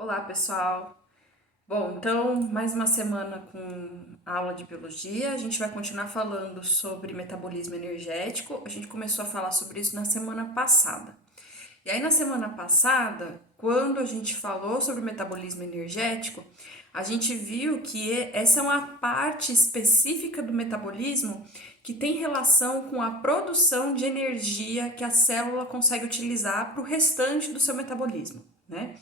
Olá, pessoal! Bom, então, mais uma semana com aula de biologia. A gente vai continuar falando sobre metabolismo energético. A gente começou a falar sobre isso na semana passada. E aí, na semana passada, quando a gente falou sobre metabolismo energético, a gente viu que essa é uma parte específica do metabolismo que tem relação com a produção de energia que a célula consegue utilizar para o restante do seu metabolismo, né?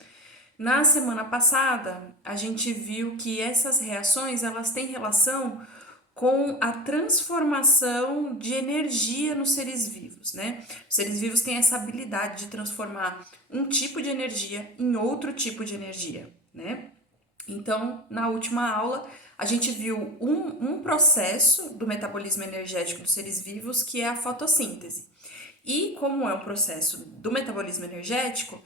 Na semana passada, a gente viu que essas reações elas têm relação com a transformação de energia nos seres vivos, né? Os seres vivos têm essa habilidade de transformar um tipo de energia em outro tipo de energia, né? Então, na última aula, a gente viu um processo do metabolismo energético dos seres vivos, que é a fotossíntese. E como é um processo do metabolismo energético,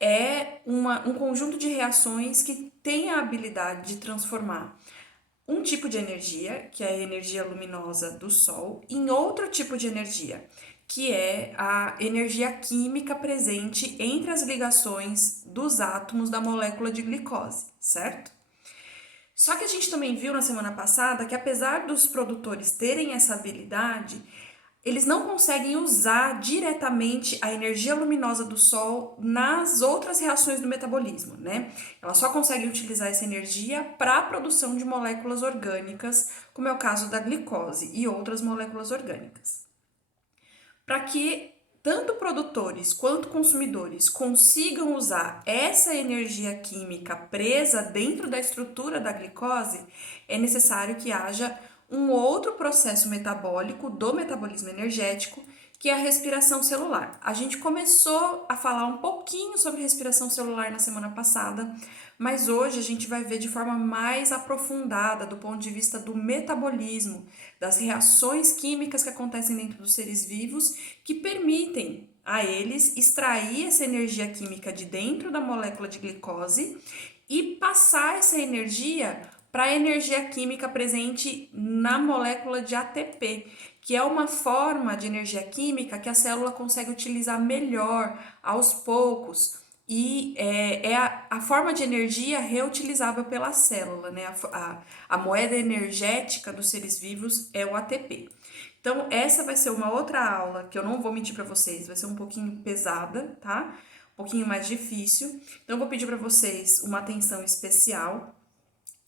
é um conjunto de reações que tem a habilidade de transformar um tipo de energia, que é a energia luminosa do Sol, em outro tipo de energia, que é a energia química presente entre as ligações dos átomos da molécula de glicose, certo? Só que a gente também viu na semana passada que apesar dos produtores terem essa habilidade, eles não conseguem usar diretamente a energia luminosa do Sol nas outras reações do metabolismo, né? Ela só consegue utilizar essa energia para a produção de moléculas orgânicas, como é o caso da glicose e outras moléculas orgânicas. Para que tanto produtores quanto consumidores consigam usar essa energia química presa dentro da estrutura da glicose, é necessário que haja um outro processo metabólico do metabolismo energético, que é a respiração celular. A gente começou a falar um pouquinho sobre respiração celular na semana passada, mas hoje a gente vai ver de forma mais aprofundada do ponto de vista do metabolismo, das reações químicas que acontecem dentro dos seres vivos que permitem a eles extrair essa energia química de dentro da molécula de glicose e passar essa energia para a energia química presente na molécula de ATP, que é uma forma de energia química que a célula consegue utilizar melhor aos poucos e é a forma de energia reutilizável pela célula, né? A moeda energética dos seres vivos é o ATP. Então, essa vai ser uma outra aula que eu não vou mentir para vocês, vai ser um pouquinho pesada, tá? Um pouquinho mais difícil. Então, eu vou pedir para vocês uma atenção especial.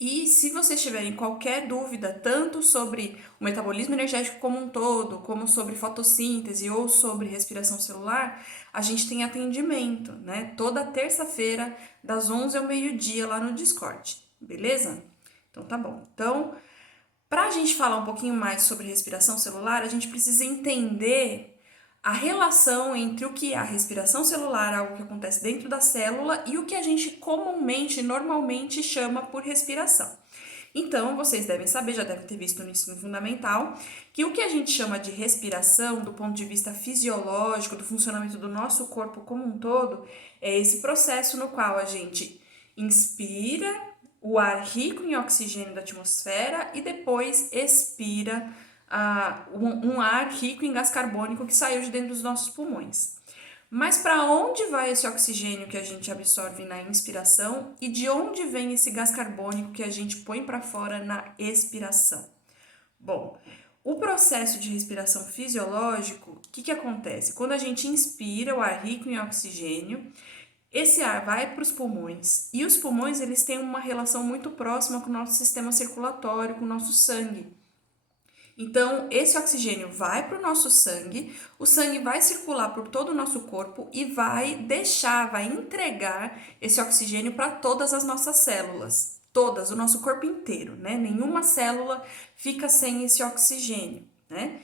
E se vocês tiverem qualquer dúvida, tanto sobre o metabolismo energético como um todo, como sobre fotossíntese ou sobre respiração celular, a gente tem atendimento, né? Toda terça-feira, das 11 ao meio-dia, lá no Discord, beleza? Então tá bom. Então, para a gente falar um pouquinho mais sobre respiração celular, a gente precisa entender a relação entre o que é a respiração celular, algo que acontece dentro da célula, e o que a gente comumente, normalmente chama por respiração. Então, vocês devem saber, já devem ter visto no ensino fundamental, que o que a gente chama de respiração, do ponto de vista fisiológico, do funcionamento do nosso corpo como um todo, é esse processo no qual a gente inspira o ar rico em oxigênio da atmosfera e depois expira um ar rico em gás carbônico que saiu de dentro dos nossos pulmões. Mas para onde vai esse oxigênio que a gente absorve na inspiração e de onde vem esse gás carbônico que a gente põe para fora na expiração? Bom, o processo de respiração fisiológico, o que acontece? Quando a gente inspira o ar rico em oxigênio, esse ar vai para os pulmões e os pulmões eles têm uma relação muito próxima com o nosso sistema circulatório, com o nosso sangue. Então, esse oxigênio vai para o nosso sangue, o sangue vai circular por todo o nosso corpo e vai entregar esse oxigênio para todas as nossas células, todas, o nosso corpo inteiro, né? Nenhuma célula fica sem esse oxigênio, né?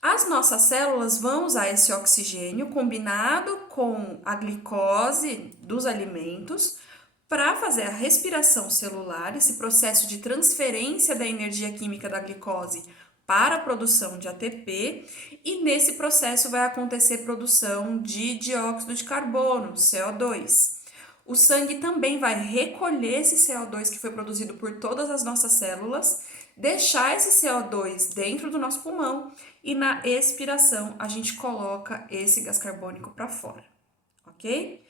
As nossas células vão usar esse oxigênio combinado com a glicose dos alimentos para fazer a respiração celular, esse processo de transferência da energia química da glicose para a produção de ATP, e nesse processo vai acontecer produção de dióxido de carbono, CO2. O sangue também vai recolher esse CO2 que foi produzido por todas as nossas células, deixar esse CO2 dentro do nosso pulmão e na expiração a gente coloca esse gás carbônico para fora, ok?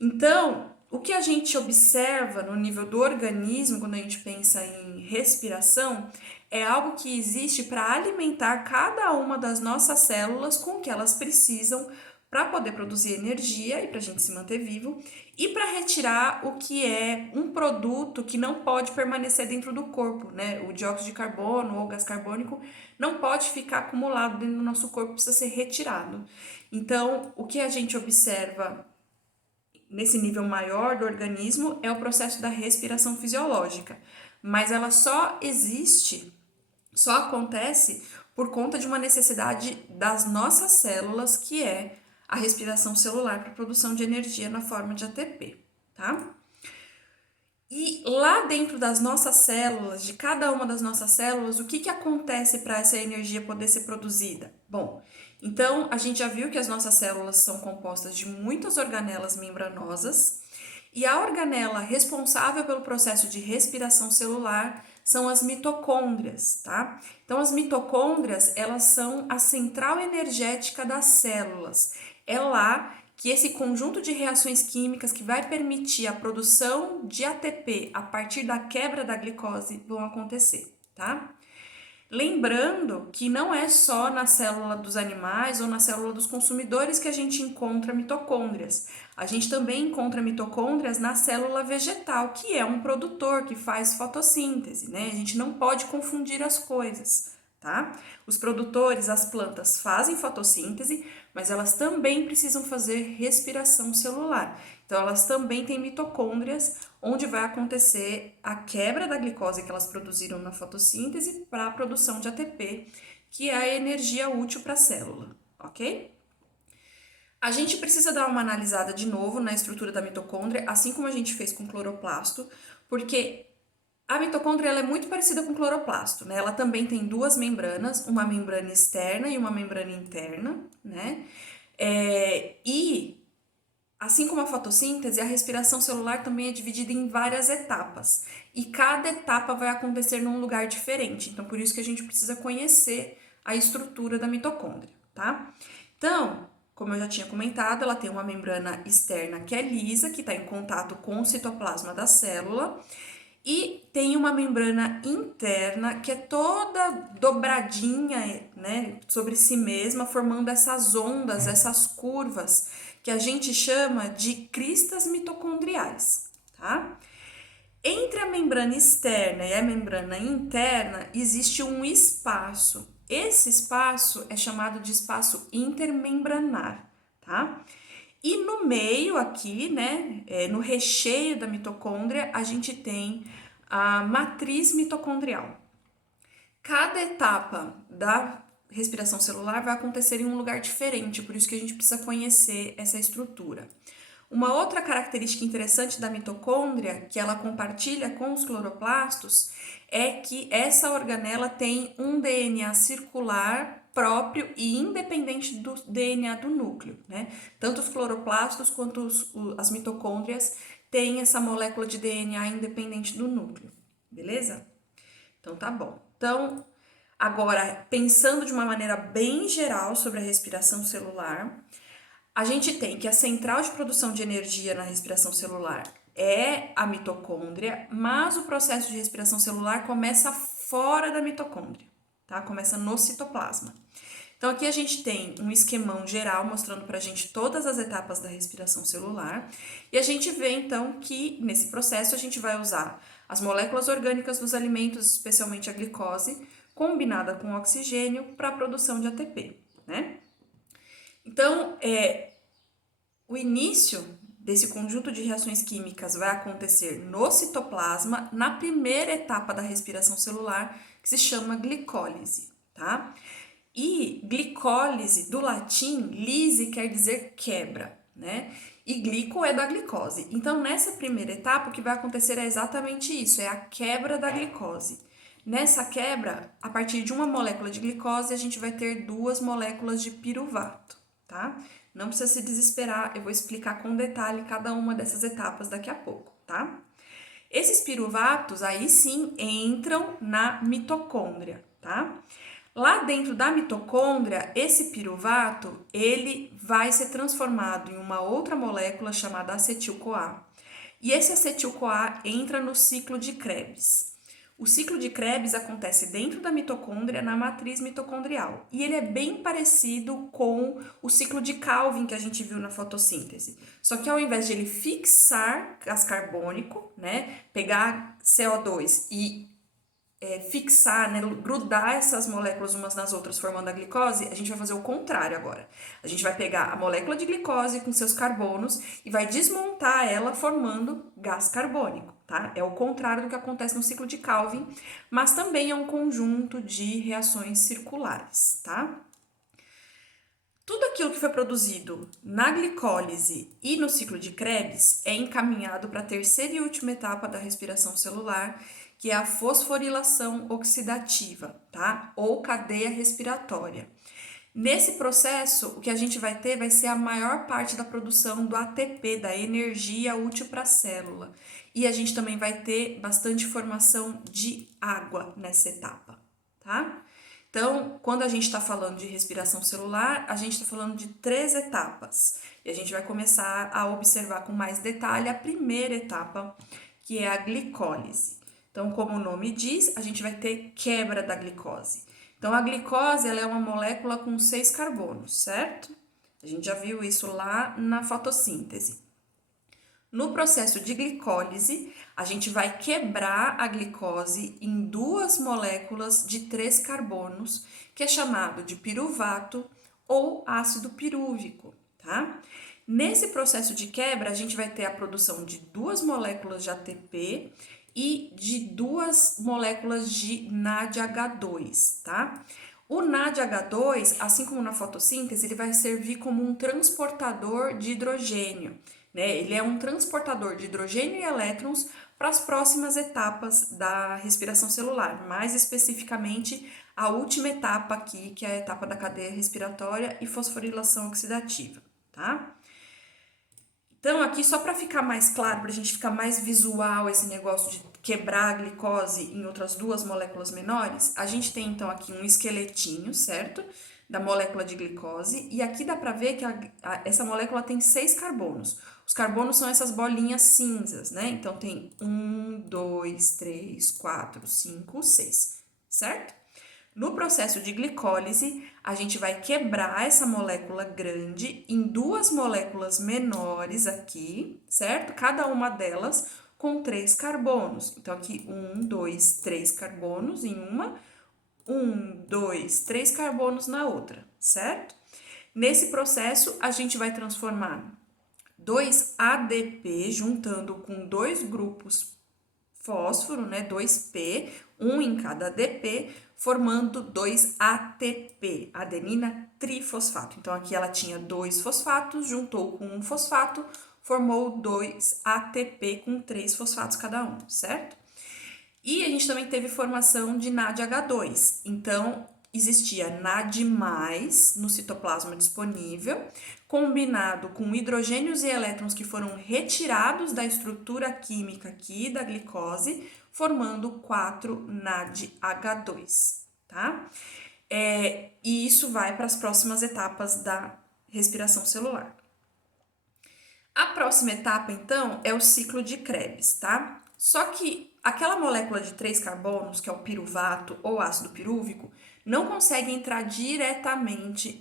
Então, O que a gente observa no nível do organismo, quando a gente pensa em respiração, é algo que existe para alimentar cada uma das nossas células com o que elas precisam para poder produzir energia e para a gente se manter vivo, e para retirar o que é um produto que não pode permanecer dentro do corpo, né? O dióxido de carbono ou gás carbônico não pode ficar acumulado dentro do nosso corpo, precisa ser retirado. Então, o que a gente observa nesse nível maior do organismo é o processo da respiração fisiológica, mas ela só existe, só acontece por conta de uma necessidade das nossas células, que é a respiração celular para produção de energia na forma de ATP, tá? E lá dentro das nossas células, de cada uma das nossas células, o que acontece para essa energia poder ser produzida? Bom, então a gente já viu que as nossas células são compostas de muitas organelas membranosas, e a organela responsável pelo processo de respiração celular são as mitocôndrias, tá? Então as mitocôndrias, elas são a central energética das células. É lá que esse conjunto de reações químicas que vai permitir a produção de ATP a partir da quebra da glicose vão acontecer, tá? Lembrando que não é só na célula dos animais ou na célula dos consumidores que a gente encontra mitocôndrias. A gente também encontra mitocôndrias na célula vegetal, que é um produtor que faz fotossíntese, né? A gente não pode confundir as coisas, tá? Os produtores, as plantas, fazem fotossíntese, mas elas também precisam fazer respiração celular. Então, elas também têm mitocôndrias, onde vai acontecer a quebra da glicose que elas produziram na fotossíntese para a produção de ATP, que é a energia útil para a célula, ok? A gente precisa dar uma analisada de novo na estrutura da mitocôndria, assim como a gente fez com o cloroplasto, porque a mitocôndria ela é muito parecida com o cloroplasto, né? Ela também tem duas membranas, uma membrana externa e uma membrana interna, né? E assim como a fotossíntese, a respiração celular também é dividida em várias etapas. E cada etapa vai acontecer num lugar diferente. Então, por isso que a gente precisa conhecer a estrutura da mitocôndria, tá? Então, como eu já tinha comentado, ela tem uma membrana externa que é lisa, que está em contato com o citoplasma da célula. E tem uma membrana interna que é toda dobradinha, né, sobre si mesma, formando essas ondas, essas curvas, que a gente chama de cristas mitocondriais, tá? Entre a membrana externa e a membrana interna existe um espaço. Esse espaço é chamado de espaço intermembranar, tá? E no meio aqui, né, no recheio da mitocôndria, a gente tem a matriz mitocondrial. Cada etapa da respiração celular vai acontecer em um lugar diferente, por isso que a gente precisa conhecer essa estrutura. Uma outra característica interessante da mitocôndria, que ela compartilha com os cloroplastos, é que essa organela tem um DNA circular próprio e independente do DNA do núcleo, né? Tanto os cloroplastos quanto as mitocôndrias têm essa molécula de DNA independente do núcleo, beleza? Então tá bom. Então, agora, pensando de uma maneira bem geral sobre a respiração celular, a gente tem que a central de produção de energia na respiração celular é a mitocôndria, mas o processo de respiração celular começa fora da mitocôndria, tá? Começa no citoplasma. Então, aqui a gente tem um esquemão geral mostrando pra gente todas as etapas da respiração celular, e a gente vê então que nesse processo a gente vai usar as moléculas orgânicas dos alimentos, especialmente a glicose, combinada com oxigênio para a produção de ATP, né? Então, o início desse conjunto de reações químicas vai acontecer no citoplasma, na primeira etapa da respiração celular, que se chama glicólise, tá? E glicólise, do latim, lise quer dizer quebra, né? E glico é da glicose. Então, nessa primeira etapa, o que vai acontecer é exatamente isso, é a quebra da glicose. Nessa quebra, a partir de uma molécula de glicose, a gente vai ter duas moléculas de piruvato, tá? Não precisa se desesperar, eu vou explicar com detalhe cada uma dessas etapas daqui a pouco, tá? Esses piruvatos, aí sim, entram na mitocôndria, tá? Lá dentro da mitocôndria, esse piruvato, ele vai ser transformado em uma outra molécula chamada acetil-CoA. E esse acetil-CoA entra no ciclo de Krebs. O ciclo de Krebs acontece dentro da mitocôndria, na matriz mitocondrial. E ele é bem parecido com o ciclo de Calvin que a gente viu na fotossíntese. Só que ao invés de ele fixar gás carbônico, né, pegar CO2 e fixar, né, grudar essas moléculas umas nas outras formando a glicose, a gente vai fazer o contrário agora. A gente vai pegar a molécula de glicose com seus carbonos e vai desmontar ela formando gás carbônico, tá? É o contrário do que acontece no ciclo de Calvin, mas também é um conjunto de reações circulares, tá? Tudo aquilo que foi produzido na glicólise e no ciclo de Krebs é encaminhado para a terceira e última etapa da respiração celular, que é a fosforilação oxidativa, tá? Ou cadeia respiratória. Nesse processo, o que a gente vai ter vai ser a maior parte da produção do ATP, da energia útil para a célula. E a gente também vai ter bastante formação de água nessa etapa, tá? Então, quando a gente está falando de respiração celular, a gente está falando de 3 etapas. E a gente vai começar a observar com mais detalhe a primeira etapa, que é a glicólise. Então, como o nome diz, a gente vai ter quebra da glicose. Então, a glicose ela é uma molécula com 6 carbonos, certo? A gente já viu isso lá na fotossíntese. No processo de glicólise, a gente vai quebrar a glicose em 2 moléculas de 3 carbonos, que é chamado de piruvato ou ácido pirúvico, tá? Nesse processo de quebra, a gente vai ter a produção de 2 moléculas de ATP e de 2 moléculas de NADH2, tá? O NADH2, assim como na fotossíntese, ele vai servir como um transportador de hidrogênio, né? Ele é um transportador de hidrogênio e elétrons para as próximas etapas da respiração celular, mais especificamente a última etapa aqui, que é a etapa da cadeia respiratória e fosforilação oxidativa, tá? Então, aqui, só para ficar mais claro, para a gente ficar mais visual esse negócio de quebrar a glicose em outras 2 moléculas menores, a gente tem então aqui um esqueletinho, certo? Da molécula de glicose, e aqui dá para ver que essa molécula tem 6 carbonos. Os carbonos são essas bolinhas cinzas, né? Então, tem 1, 2, 3, 4, 5, 6, certo? No processo de glicólise, a gente vai quebrar essa molécula grande em 2 moléculas menores aqui, certo? Cada uma delas com 3 carbonos. Então, aqui 1, 2, 3 carbonos em uma, 1, 2, 3 carbonos na outra, certo? Nesse processo, a gente vai transformar 2 ADP juntando com 2 grupos fósforo, né, 2P, um em cada ADP, formando 2 ATP, adenina trifosfato. Então, aqui ela tinha 2 fosfatos, juntou com um fosfato, formou 2 ATP com 3 fosfatos cada um, certo? E a gente também teve formação de NADH2. Então, existia NAD+, no citoplasma disponível, combinado com hidrogênios e elétrons que foram retirados da estrutura química aqui da glicose, formando 4 NADH2, tá? E isso vai para as próximas etapas da respiração celular. A próxima etapa, então, é o ciclo de Krebs, tá? Só que aquela molécula de 3 carbonos, que é o piruvato ou ácido pirúvico, não consegue entrar diretamente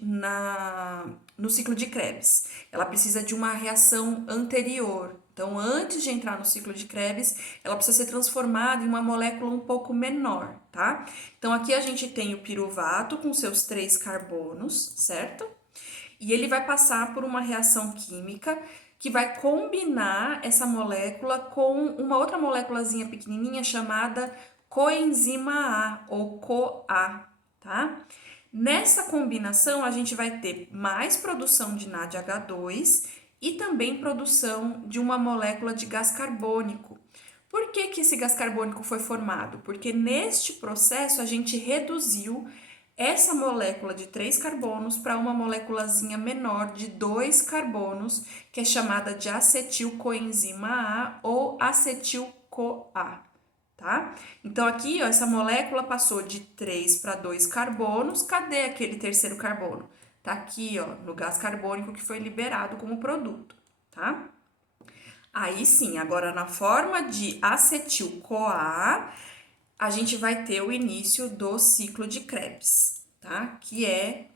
no ciclo de Krebs. Ela precisa de uma reação anterior. Então, antes de entrar no ciclo de Krebs, ela precisa ser transformada em uma molécula um pouco menor, tá? Então, aqui a gente tem o piruvato com seus 3 carbonos, certo? E ele vai passar por uma reação química que vai combinar essa molécula com uma outra moléculazinha pequenininha chamada coenzima A ou CoA, tá? Nessa combinação, a gente vai ter mais produção de NADH2 e também produção de uma molécula de gás carbônico. Por que que esse gás carbônico foi formado? Porque neste processo a gente reduziu essa molécula de 3 carbonos para uma moléculazinha menor de 2 carbonos, que é chamada de acetilcoenzima A ou acetil-CoA, tá? Então, aqui, ó, essa molécula passou de 3 para 2 carbonos. Cadê aquele terceiro carbono? Tá aqui, ó, no gás carbônico que foi liberado como produto, tá? Aí sim, agora na forma de acetil-CoA, a gente vai ter o início do ciclo de Krebs, tá? Que é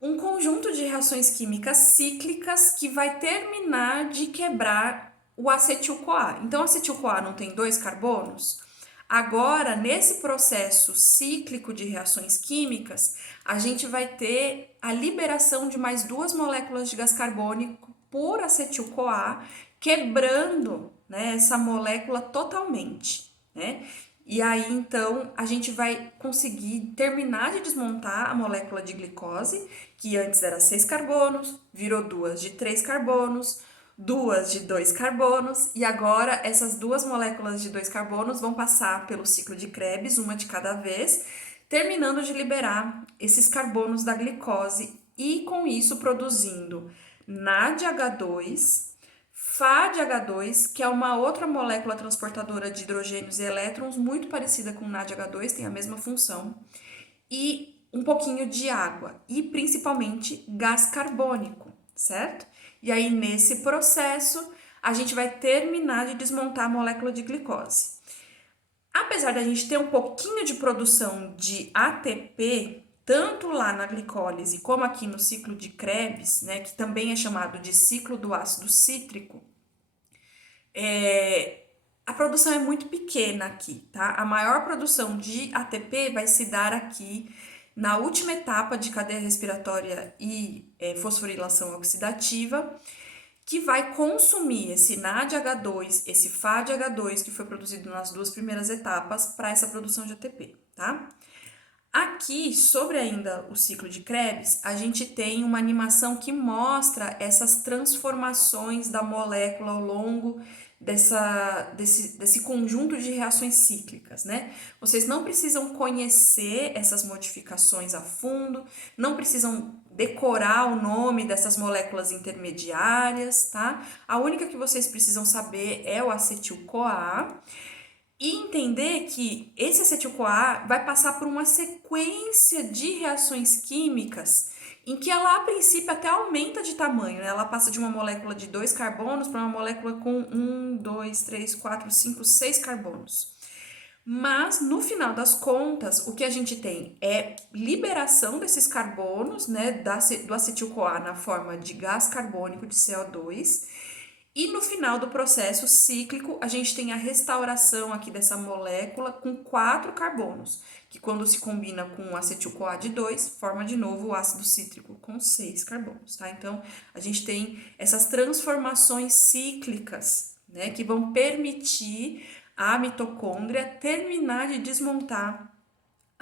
um conjunto de reações químicas cíclicas que vai terminar de quebrar o acetil-CoA. Então, o acetil-CoA não tem dois carbonos? Agora, nesse processo cíclico de reações químicas, a gente vai ter a liberação de mais duas moléculas de gás carbônico por acetil-CoA, quebrando, né, essa molécula totalmente, né? E aí, então, a gente vai conseguir terminar de desmontar a molécula de glicose, que antes era 6 carbonos, virou duas de 3 carbonos, duas de 2 carbonos, e agora essas duas moléculas de 2 carbonos vão passar pelo ciclo de Krebs, uma de cada vez, terminando de liberar esses carbonos da glicose e com isso produzindo NADH2, FADH2, que é uma outra molécula transportadora de hidrogênios e elétrons, muito parecida com NADH2, tem a mesma função, e um pouquinho de água, e principalmente gás carbônico, certo? E aí, nesse processo, a gente vai terminar de desmontar a molécula de glicose. Apesar da gente ter um pouquinho de produção de ATP, tanto lá na glicólise como aqui no ciclo de Krebs, né, que também é chamado de ciclo do ácido cítrico, a produção é muito pequena aqui, tá? A maior produção de ATP vai se dar aqui na última etapa de cadeia respiratória e fosforilação oxidativa, que vai consumir esse NADH2, esse FADH2 que foi produzido nas duas primeiras etapas para essa produção de ATP, tá? Aqui, sobre ainda o ciclo de Krebs, a gente tem uma animação que mostra essas transformações da molécula ao longo desse conjunto de reações cíclicas, né? Vocês não precisam conhecer essas modificações a fundo, não precisam decorar o nome dessas moléculas intermediárias, tá? A única que vocês precisam saber é o acetil-CoA. E entender que esse acetil-CoA vai passar por uma sequência de reações químicas em que ela, a princípio, até aumenta de tamanho, né? Ela passa de uma molécula de 2 carbonos para uma molécula com 1, 2, 3, 4, 5, 6 carbonos. Mas, no final das contas, o que a gente tem é liberação desses carbonos, né, do acetil-CoA na forma de gás carbônico de CO2, e no final do processo cíclico, a gente tem a restauração aqui dessa molécula com 4 carbonos, que quando se combina com o acetil-CoA de 2, forma de novo o ácido cítrico com 6 carbonos, tá? Então, a gente tem essas transformações cíclicas, né, que vão permitir a mitocôndria terminar de desmontar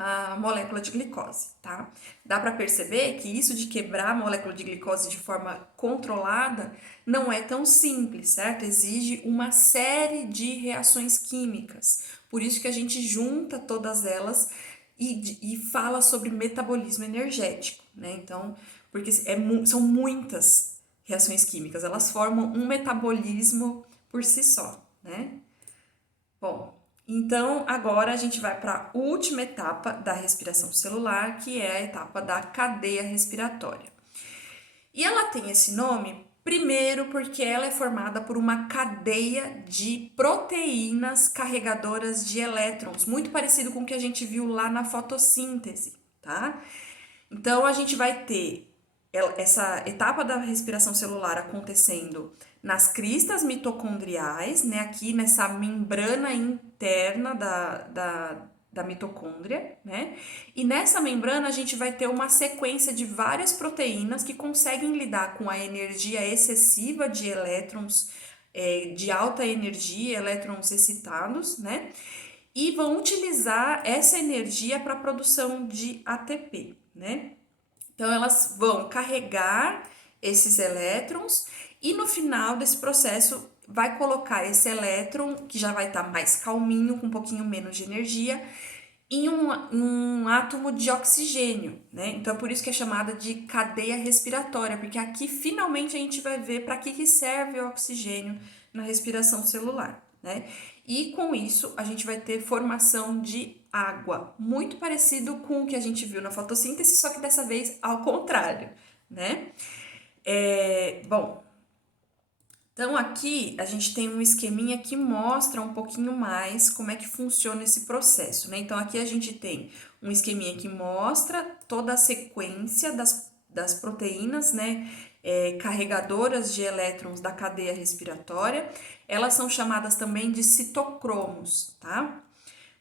a molécula de glicose, tá? Dá para perceber que isso de quebrar a molécula de glicose de forma controlada não é tão simples, certo? Exige uma série de reações químicas. Por isso que a gente junta todas elas e fala sobre metabolismo energético, né? Então, porque são muitas reações químicas, elas formam um metabolismo por si só, né? Bom, então agora a gente vai para a última etapa da respiração celular, que é a etapa da cadeia respiratória. E ela tem esse nome, primeiro, porque ela é formada por uma cadeia de proteínas carregadoras de elétrons, muito parecido com o que a gente viu lá na fotossíntese, tá? Então a gente vai ter essa etapa da respiração celular acontecendo nas cristas mitocondriais, né, aqui nessa membrana interna da mitocôndria, né? E nessa membrana a gente vai ter uma sequência de várias proteínas que conseguem lidar com a energia excessiva de elétrons de alta energia, elétrons excitados, né? E vão utilizar essa energia para a produção de ATP, né? Então, elas vão carregar esses elétrons e no final desse processo vai colocar esse elétron, que já vai estar mais calminho, com um pouquinho menos de energia, em um átomo de oxigênio, né? Então, é por isso que é chamada de cadeia respiratória, porque aqui finalmente a gente vai ver para que serve o oxigênio na respiração celular, né? E com isso a gente vai ter formação de água, muito parecido com o que a gente viu na fotossíntese, só que dessa vez ao contrário, né? Bom, Então, aqui a gente tem um esqueminha que mostra um pouquinho mais como é que funciona esse processo, né? Então, aqui a gente tem um esqueminha que mostra toda a sequência das proteínas, né? Carregadoras de elétrons da cadeia respiratória. Elas são chamadas também de citocromos, tá?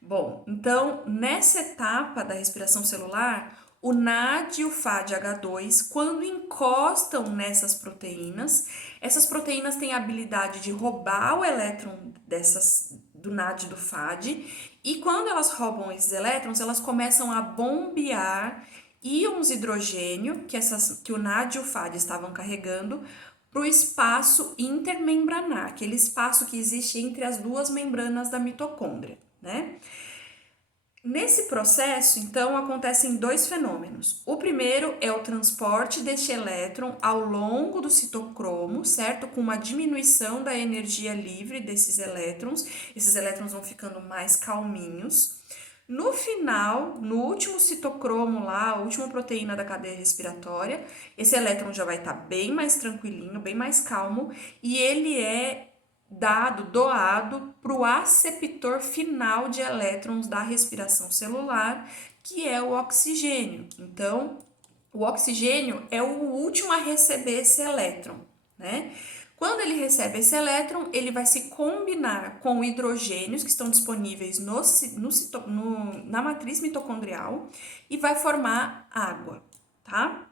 Bom, então, nessa etapa da respiração celular, o NAD e o FADH2, quando encostam nessas proteínas, essas proteínas têm a habilidade de roubar o elétron do NAD e do FAD, e quando elas roubam esses elétrons, elas começam a bombear íons hidrogênio, que o NAD e o FAD estavam carregando, para o espaço intermembranar, aquele espaço que existe entre as duas membranas da mitocôndria, né? Nesse processo, então, acontecem dois fenômenos. O primeiro é o transporte deste elétron ao longo do citocromo, certo? Com uma diminuição da energia livre desses elétrons. Esses elétrons vão ficando mais calminhos. No final, no último citocromo lá, a última proteína da cadeia respiratória, esse elétron já vai estar bem mais tranquilinho, bem mais calmo, e ele é doado para o aceptor final de elétrons da respiração celular, que é o oxigênio. Então, o oxigênio é o último a receber esse elétron, né? Quando ele recebe esse elétron, ele vai se combinar com hidrogênios que estão disponíveis na matriz mitocondrial e vai formar água, tá?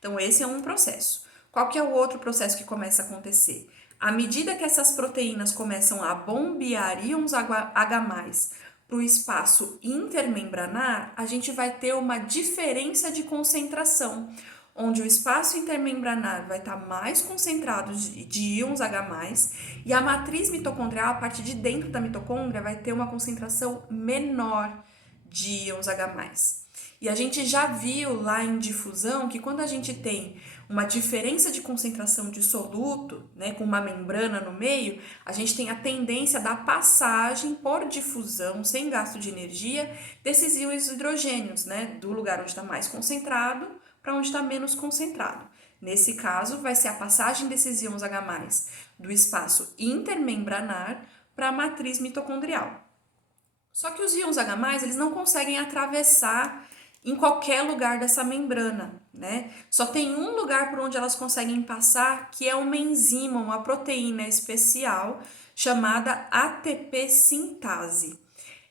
Então, esse é um processo. Qual que é o outro processo que começa a acontecer? À medida que essas proteínas começam a bombear íons H+ para o espaço intermembranar, a gente vai ter uma diferença de concentração, onde o espaço intermembranar vai estar mais concentrado de íons H+, e a matriz mitocondrial, a parte de dentro da mitocôndria, vai ter uma concentração menor de íons H+. E a gente já viu lá em difusão que quando a gente tem uma diferença de concentração de soluto, né, com uma membrana no meio, a gente tem a tendência da passagem por difusão, sem gasto de energia, desses íons hidrogênios, né, do lugar onde está mais concentrado para onde está menos concentrado. Nesse caso, vai ser a passagem desses íons H+, do espaço intermembranar para a matriz mitocondrial. Só que os íons H+, eles não conseguem atravessar em qualquer lugar dessa membrana, né? Só tem um lugar por onde elas conseguem passar, que é uma enzima, uma proteína especial chamada ATP sintase.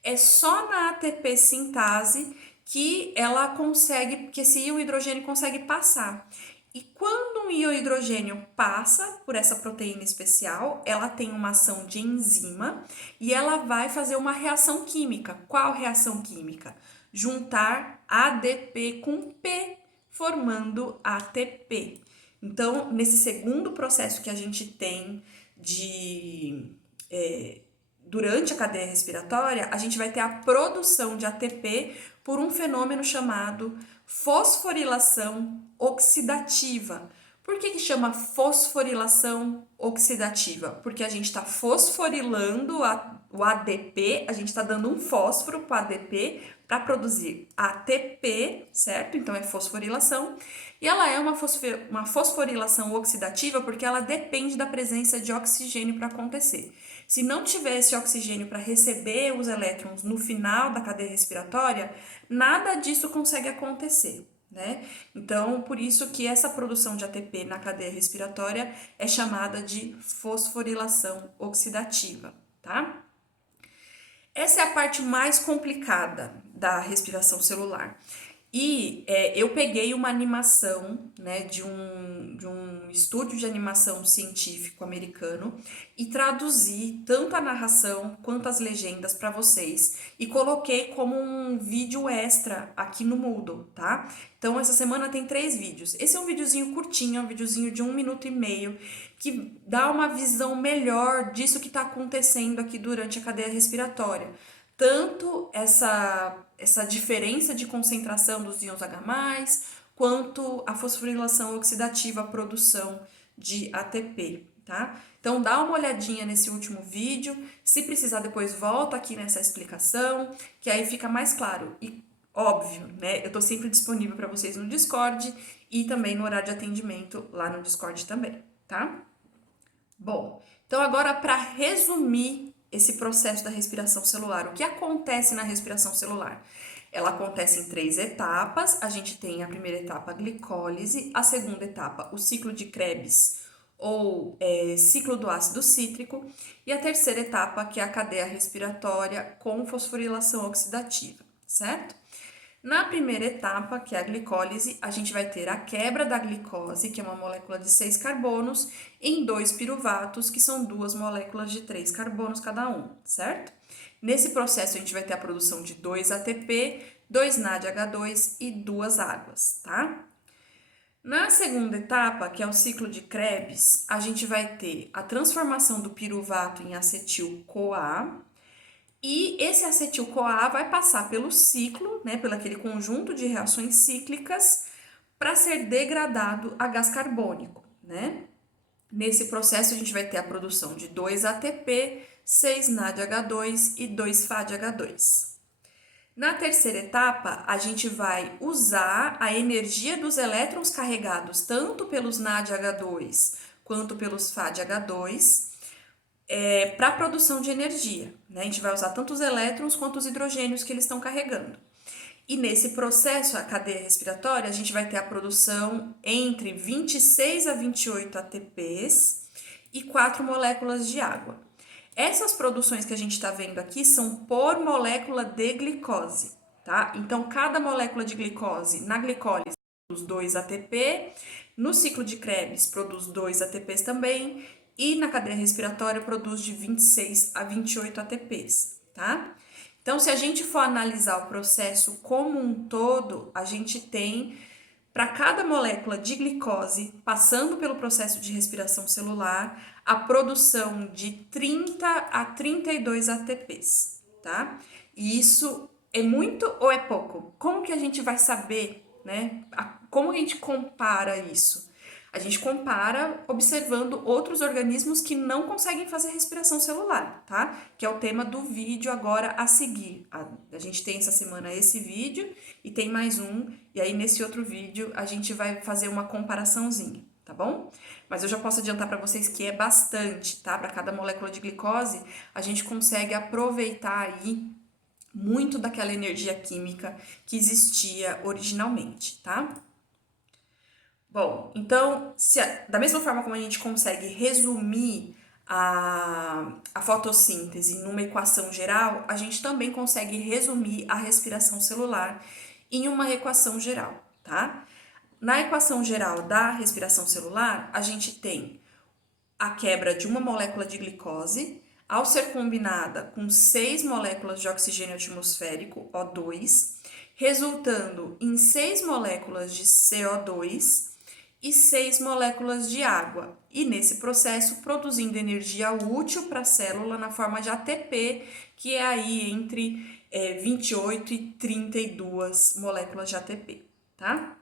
É só na ATP sintase que ela consegue, que esse íon hidrogênio consegue passar. E quando um íon hidrogênio passa por essa proteína especial, ela tem uma ação de enzima e ela vai fazer uma reação química. Qual reação química? Juntar ADP com P, formando ATP. Então, nesse segundo processo que a gente tem durante a cadeia respiratória, a gente vai ter a produção de ATP por um fenômeno chamado fosforilação oxidativa. Por que chama fosforilação oxidativa? Porque a gente está fosforilando o ADP, a gente está dando um fósforo para o ADP para produzir ATP, certo? Então é fosforilação. E ela é uma fosforilação oxidativa porque ela depende da presença de oxigênio para acontecer. Se não tiver esse oxigênio para receber os elétrons no final da cadeia respiratória, nada disso consegue acontecer, né? Então, por isso que essa produção de ATP na cadeia respiratória é chamada de fosforilação oxidativa, tá? Essa é a parte mais complicada da respiração celular. E eu peguei uma animação, né, de um estúdio de animação científico americano e traduzi tanto a narração quanto as legendas para vocês e coloquei como um vídeo extra aqui no Moodle, tá? Então, essa semana tem 3 vídeos. Esse é um videozinho curtinho, é um videozinho de 1 minuto e meio, que dá uma visão melhor disso que está acontecendo aqui durante a cadeia respiratória. Tanto essa diferença de concentração dos íons H+, quanto a fosforilação oxidativa, a produção de ATP, tá? Então, dá uma olhadinha nesse último vídeo, se precisar depois volta aqui nessa explicação, que aí fica mais claro. E óbvio, né, eu tô sempre disponível para vocês no Discord e também no horário de atendimento lá no Discord também, tá? Bom, então agora para resumir esse processo da respiração celular, o que acontece na respiração celular? Ela acontece em 3 etapas. A gente tem a primeira etapa, a glicólise, a segunda etapa, o ciclo de Krebs ou ciclo do ácido cítrico, e a terceira etapa, que é a cadeia respiratória com fosforilação oxidativa, certo? Na primeira etapa, que é a glicólise, a gente vai ter a quebra da glicose, que é uma molécula de 6 carbonos, em 2 piruvatos, que são 2 moléculas de 3 carbonos cada um, certo? Nesse processo, a gente vai ter a produção de 2 ATP, 2 NADH2 e 2 águas, tá? Na segunda etapa, que é o ciclo de Krebs, a gente vai ter a transformação do piruvato em acetil-CoA, e esse acetil-CoA vai passar pelo ciclo, né, pelo aquele conjunto de reações cíclicas, para ser degradado a gás carbônico, né? Nesse processo, a gente vai ter a produção de 2 ATP, 6 NADH2 e 2 FADH2. Na terceira etapa, a gente vai usar a energia dos elétrons carregados tanto pelos NADH2 quanto pelos FADH2 para a produção de energia, né? A gente vai usar tanto os elétrons quanto os hidrogênios que eles estão carregando. E nesse processo, a cadeia respiratória, a gente vai ter a produção entre 26 a 28 ATPs e 4 moléculas de água. Essas produções que a gente está vendo aqui são por molécula de glicose, tá? Então, cada molécula de glicose, na glicólise, produz 2 ATP, no ciclo de Krebs produz 2 ATPs também, e na cadeia respiratória produz de 26 a 28 ATPs, tá? Então, se a gente for analisar o processo como um todo, a gente tem, para cada molécula de glicose, passando pelo processo de respiração celular, a produção de 30 a 32 ATPs, tá? E isso é muito ou é pouco? Como que a gente vai saber, né? Como a gente compara isso? A gente compara observando outros organismos que não conseguem fazer respiração celular, tá? Que é o tema do vídeo agora a seguir. A gente tem essa semana esse vídeo e tem mais um, e aí nesse outro vídeo a gente vai fazer uma comparaçãozinha, tá bom? Mas eu já posso adiantar para vocês que é bastante, tá? Para cada molécula de glicose, a gente consegue aproveitar aí muito daquela energia química que existia originalmente, tá? Bom, então, da mesma forma como a gente consegue resumir a fotossíntese numa equação geral, a gente também consegue resumir a respiração celular em uma equação geral, tá? Na equação geral da respiração celular, a gente tem a quebra de uma molécula de glicose, ao ser combinada com 6 moléculas de oxigênio atmosférico, O2, resultando em 6 moléculas de CO2 e 6 moléculas de água, e nesse processo produzindo energia útil para a célula na forma de ATP, que é aí entre 28 e 32 moléculas de ATP, tá?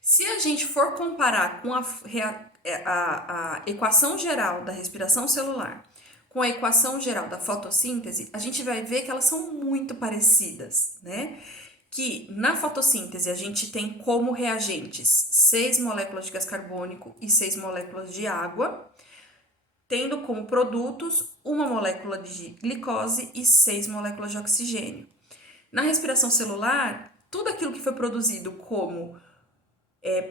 Se a gente for comparar com a equação geral da respiração celular com a equação geral da fotossíntese, a gente vai ver que elas são muito parecidas, né? Que na fotossíntese a gente tem como reagentes 6 moléculas de gás carbônico e 6 moléculas de água, tendo como produtos uma molécula de glicose e 6 moléculas de oxigênio. Na respiração celular, tudo aquilo que foi produzido como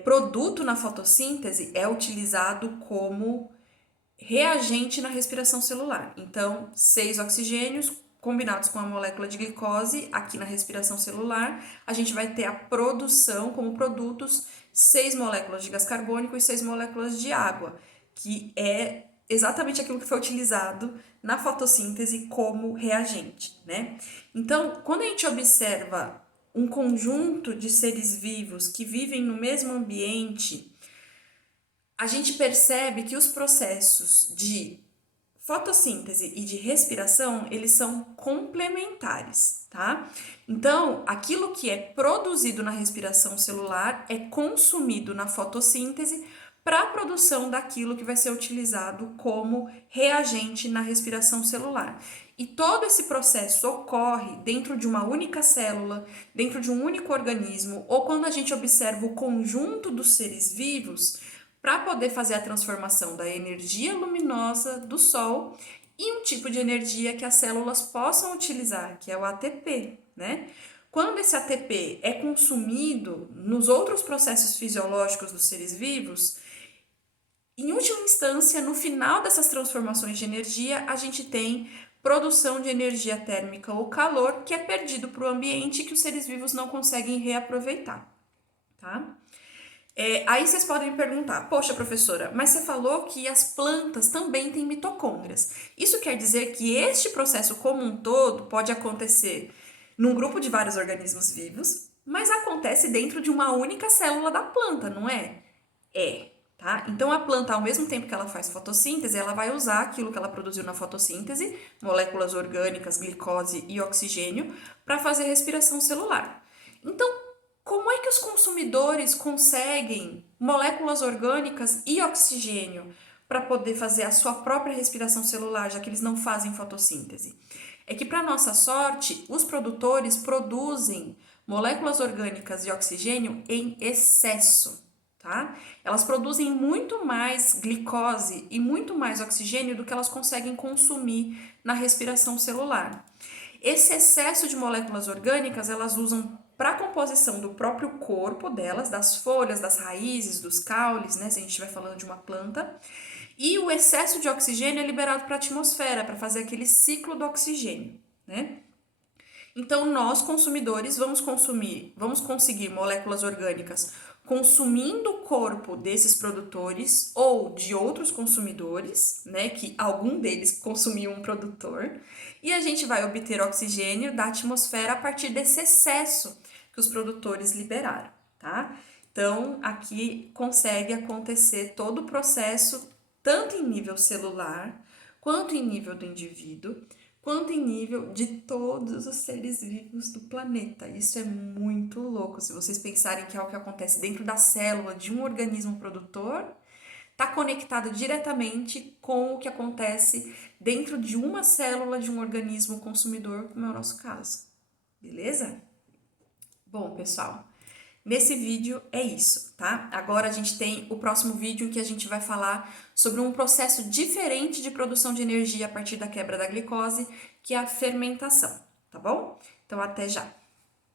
produto na fotossíntese é utilizado como reagente na respiração celular. Então, 6 oxigênios combinados com a molécula de glicose, aqui na respiração celular, a gente vai ter a produção como produtos 6 moléculas de gás carbônico e 6 moléculas de água, que é exatamente aquilo que foi utilizado na fotossíntese como reagente, né? Então, quando a gente observa um conjunto de seres vivos que vivem no mesmo ambiente, a gente percebe que os processos de fotossíntese e de respiração, eles são complementares, tá? Então, aquilo que é produzido na respiração celular é consumido na fotossíntese para a produção daquilo que vai ser utilizado como reagente na respiração celular. E todo esse processo ocorre dentro de uma única célula, dentro de um único organismo, ou quando a gente observa o conjunto dos seres vivos, para poder fazer a transformação da energia luminosa do Sol em um tipo de energia que as células possam utilizar, que é o ATP, né? Quando esse ATP é consumido nos outros processos fisiológicos dos seres vivos, em última instância, no final dessas transformações de energia, a gente tem produção de energia térmica ou calor que é perdido para o ambiente e que os seres vivos não conseguem reaproveitar, tá? Aí vocês podem me perguntar, poxa professora, mas você falou que as plantas também têm mitocôndrias. Isso quer dizer que este processo como um todo pode acontecer num grupo de vários organismos vivos, mas acontece dentro de uma única célula da planta, não é? Tá? Então a planta, ao mesmo tempo que ela faz fotossíntese, ela vai usar aquilo que ela produziu na fotossíntese, moléculas orgânicas, glicose e oxigênio, para fazer respiração celular. Então, como é que os consumidores conseguem moléculas orgânicas e oxigênio para poder fazer a sua própria respiração celular, já que eles não fazem fotossíntese? É que, para nossa sorte, os produtores produzem moléculas orgânicas e oxigênio em excesso, tá? Elas produzem muito mais glicose e muito mais oxigênio do que elas conseguem consumir na respiração celular. Esse excesso de moléculas orgânicas elas usam para a composição do próprio corpo delas, das folhas, das raízes, dos caules, né? Se a gente estiver falando de uma planta. E o excesso de oxigênio é liberado para a atmosfera, para fazer aquele ciclo do oxigênio, né? Então, nós consumidores vamos conseguir moléculas orgânicas consumindo o corpo desses produtores ou de outros consumidores, né, que algum deles consumiu um produtor, e a gente vai obter oxigênio da atmosfera a partir desse excesso que os produtores liberaram, tá? Então, aqui consegue acontecer todo o processo, tanto em nível celular, quanto em nível do indivíduo, quanto em nível de todos os seres vivos do planeta. Isso é muito louco. Se vocês pensarem que é o que acontece dentro da célula de um organismo produtor, está conectado diretamente com o que acontece dentro de uma célula de um organismo consumidor, como é o nosso caso. Beleza? Bom, pessoal, nesse vídeo é isso, tá? Agora a gente tem o próximo vídeo em que a gente vai falar sobre um processo diferente de produção de energia a partir da quebra da glicose, que é a fermentação, tá bom? Então, até já!